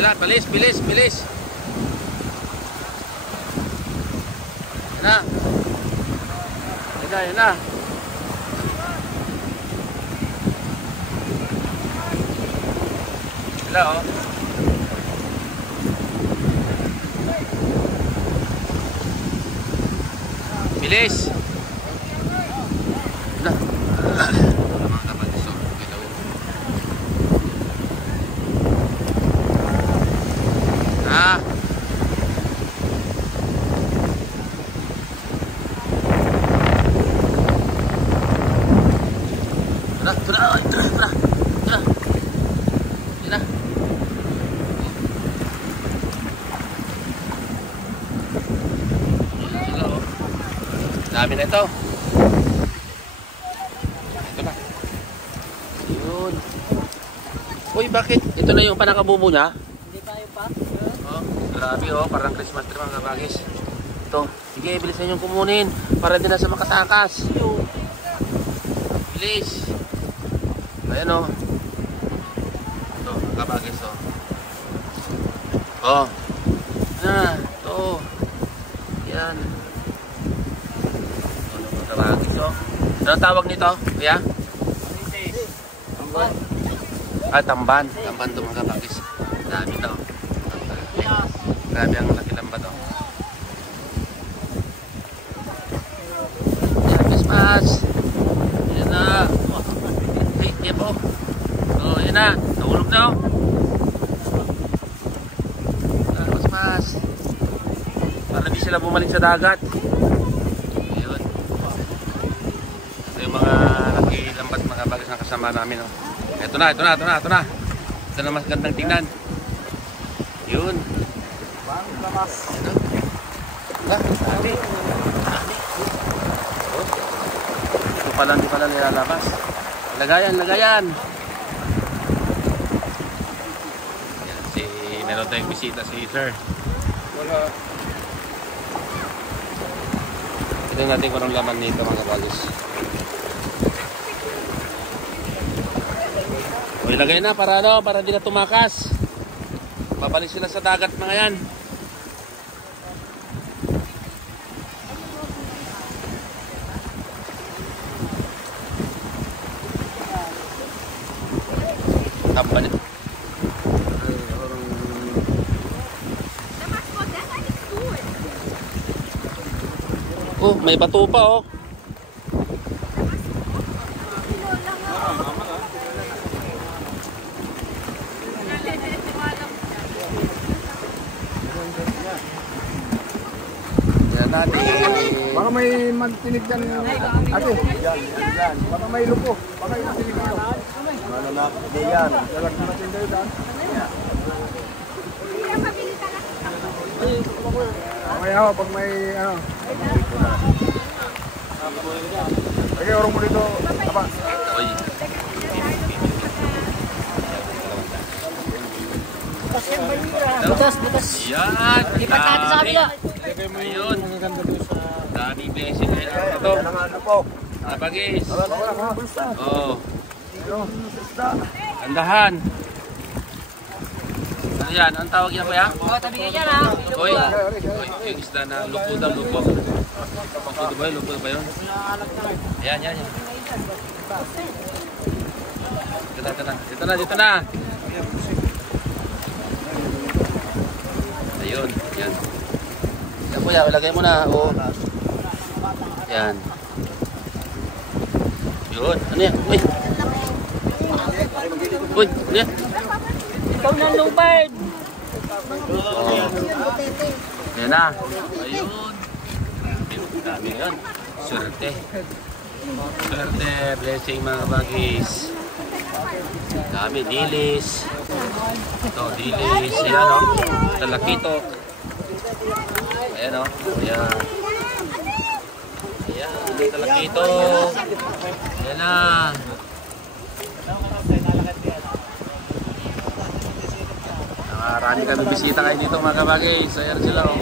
Sila, bilis, bilis, bilis. Yan na. Yan na, yan na. Sila, oh. Bilis. Yan na. Dami na ito. Ito na. Yun. Uy, bakit? Ito na yung panakabubo niya? Hindi pa yung pa? Oh, grabe oh. Parang Christmas tree mga kabagis. Ito. Sige, bilisan yung kumunin. Para din na sa makatakas. Bilis. Ayan oh. Ito, kabagis oh. Oh. Na. Ito. Yan. Ano tawag nito? Kuya? Tamban. Ah, tamban. Tamban ito mga kabagis. Dami ito. Grabe ang laki lamba ito. Yan, Christmas. Yan na. Hey, yan po. Oh, yan na. Nahulog na oh. Christmas. Para di sila bumalik sa dagat. Mga nakilambat mga bagay na kasama namin oh. Ito na. Ito na mas gandang tingnan. Yun. Lamas. Dami. Ito pala hindi pala nilalabas. Lagayan. Yan, meron tayong bisita si Sir. Wala. Ito natin kung anong laman nito mga kabalis. O, ilagay na para ano, para di na tumakas. Babalik sila sa dagat mga yan. Tampalit. Oh, may bato pa oh. Baka may magtinig dyan ate. Yan. Baka may lupo. Baka may magtinig dyan. Ano na? Hindi yan. Dalag na natin kayo dyan. May hawa pag may ano. Okay, orong mo dito. Apa? Oy. Butas. Yan. Lipat natin sa kabila. Ayun. Dami blessing na ito. Napagis. Oo. Andahan. Ano yan? Ang tawag yan kuya? Oo, tabi ka dyan ha. Oy. Yung isda na lupo daw, lupo. Lupo ba yun? Lupo ba yun? Yan. Dito na. Ayun, yan. Yan kuya, ilagay mo na. Oo. Yan. Yun, ano yan? Uy, ano yan? Ikaw na lubad. Oh. Yan na. Ayun. Dami yun. Swerte. Blessing mga bagis. Dami, dilis. Ito, dilis. Ayan o. Talakito. Ayan o. Ayan. Talakito. Ayan na. Marami kami bisita kayo dito mga kabagay. So, ayan sila o.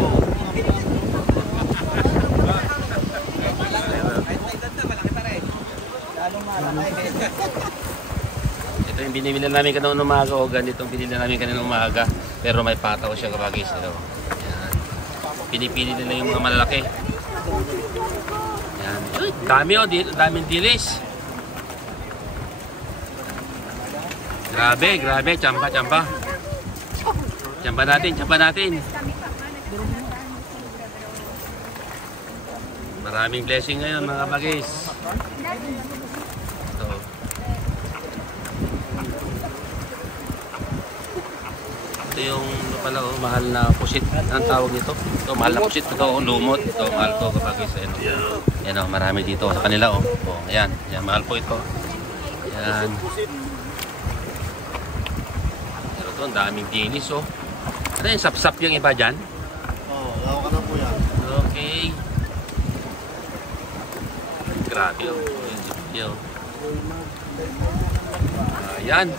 Ito binibili namin kanina umaga o ganitong binili namin kanina umaga. Pero may pataw siya kabagis. Yan. Pinipili nila yung mga malalaki. Yan. Uy, dami o, daming dilis. Grabe, grabe, tsamba. Tsamba natin. Maraming blessing ngayon mga bagis. Ito. Ito yung pala mahal na pusit. Anong tawag nito? Ito, mahal na pusit. Ito, lumot. Ito, mahal to kapag isa. Yan o, marami dito sa kanila o. Ayan, mahal po ito. Yan. Pero ito, ang daming dinis o. Ano yung sap-sap yung iba dyan? Oo, lawa ka na po yan. Okay. Grabe o. Ayan.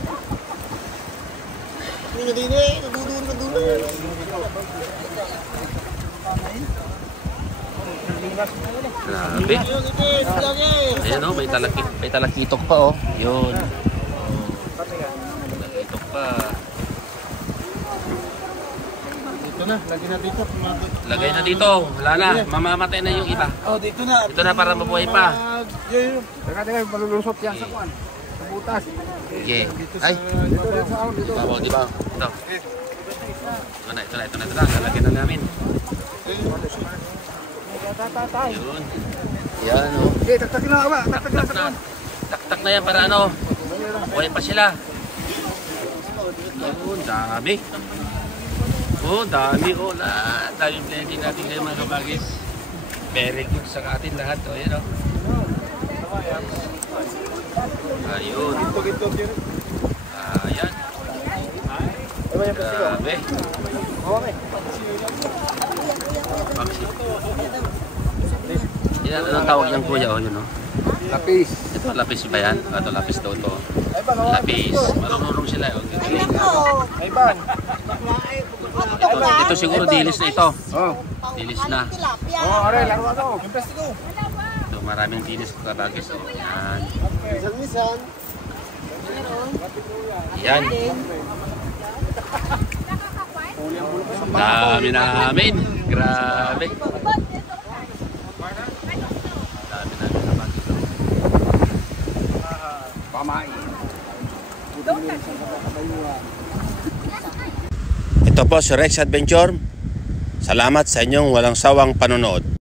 Grabe. Ayan o, may talakitok pa o. Yun. Talakitok pa. Dito na, lagay na dito. Lagay na dito. Wala na. Mamamatay na yung iba. Oh, dito na. Ito na para mabuhay pa. Teka, malulusot yan sa kuwan. Sa butas. Okay. Ay. Dito. Di ba? Ito. Ito na. Lalagyan na namin. Yun. Yan o. Okay, taktakin na ba? Taktakin na sa kuwan. Taktak na yan para ano. Buhay pa sila. Yun, dami. Oh, dami. Oh, lahat. Daming blending natin ngayon mga kabagis. Very good sa atin lahat. O, yan o. Ayun. Ayan. Grabe. Paksi. Yan, anong tawag yung kuya? O, yun o. Lapis. Ito, lapis ba yan? Ito, lapis daw ito. Lapis. Marunong sila. Ay, bang. Ito siguro dilis na ito. Oh. Dilis na. Oh, aray, laro ako. Ito, maraming dilis ko kabagis. O, yan. Misan. Yan. Dami namin. Grabe. Dami namin kabagis. Pamain. Ito po si Rex Adventure. Salamat sa inyong walang sawang panonood.